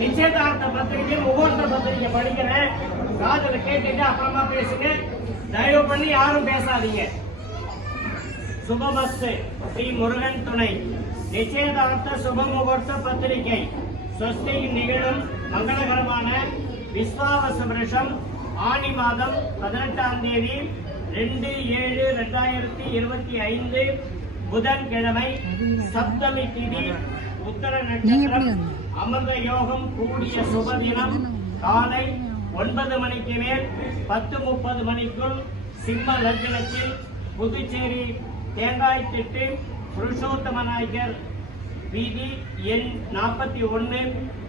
நிச்சயதார்த்த பத்திரிக்கை முகூர்த்த பத்திரிக்கை படிக்கிறேன் காதுல கேட்டுட்டு அப்புறமா பேசுங்க. தயவு பண்ணி யாரும் பேசாதீங்க. சுபபஸ்து ஸ்ரீ முருகன் துணை. நிச்சயதார்த்த சுப முகூர்த்த பத்திரிகை. சொஸ்தியில் நிகழும் மங்களகரமான விஸ்வாவச வருஷம் ஆனி மாதம் பதினெட்டாம் தேதி ரெண்டு ஏழு ரெண்டாயிரத்தி இருபத்தி ஐந்து புதன்கிழமை சப்தமி திதி உத்தர நட்சத்திரம் அமிர்த யோகம் கூடிய சுப தினம் காலை ஒன்பது மணிக்கு மேல் பத்து முப்பது மணிக்குள் சிம்ம லக்னத்தில் புதுச்சேரி தேங்காய் திட்டு புருஷோத்தம நாயகர் வீதி எண் நாற்பத்தி ஒன்று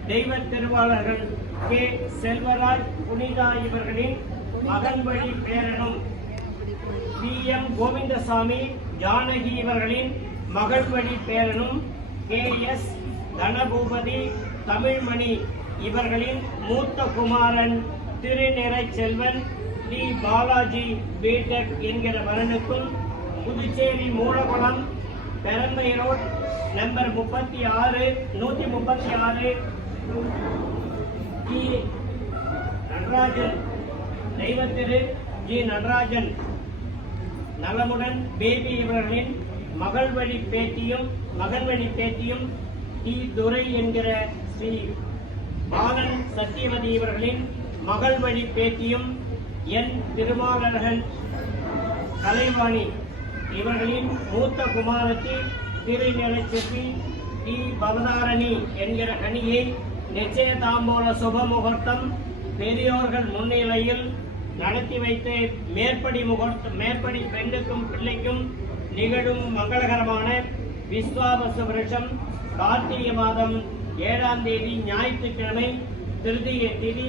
தெய்வ திருவாளர்கள் கே. செல்வராஜ் புனிதா இவர்களின் மகன் வழி பேரனும். பி. எம். கோவிந்தசாமி ஜானகி இவர்களின் மகள் வழி பேரனும். கே. எஸ். தனபூபதி தமிழ்மணி இவர்களின் மூத்த குமாரன் திருநிறை செல்வன் டி. பாலாஜி பிடெக் என்கிற வரனுக்கும் புதுச்சேரி மூலகுளம் பெரம்பை ரோட் நம்பர் முப்பத்தி ஆறு நூற்றி முப்பத்தி ஆறு டி. நடராஜன். தெய்வத்திரு ஜி. நடராஜன். நலமுடன் பேபி இவர்களின் மகள் வழி பேட்டியும் மகன் வழி பேட்டியும் டி துரை என்கிற ஸ்ரீ பாலன் சத்தியவதி இவர்களின் மகள் வழி பேட்டியும் என் திருமாவளர்கள் கலைவாணி இவர்களின் மூத்த குமாரத்தி திருநிலை செப்பி டி. பவதாரணி என்கிற கனியை நிச்சயதாம்போல சுப முகூர்த்தம் பெரியோர்கள் முன்னிலையில் நடத்தி வைத்து மேற்படி முகூர்த்தம் மேற்படி பெண்ணுக்கும் பிள்ளைக்கும் நிகழும் மங்களகரமான விஸ்வாபச விருஷம் கார்த்திகை மாதம் ஏழாம் தேதி ஞாயிற்றுக்கிழமை திருதிய திதி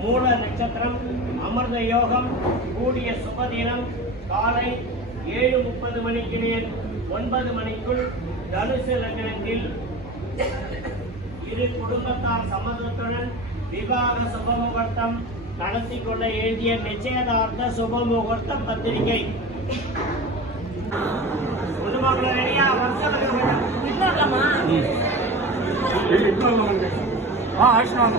மூல நட்சத்திரம் அமிர்த யோகம் கூடிய சுபதினம் காலை ஏழு முப்பது மணிக்கு மேல் ஒன்பது மணிக்குள் தனுசு லக்னத்தில். இரு குடும்பத்தார் சம்மதத்துடன் விவாக சுபமுகூர்த்தம் நடத்தி கொள்ள எழுதிய நிச்சயதார்த்த சுபமுகூர்த்த பத்திரிகை. ஆ வாங்க.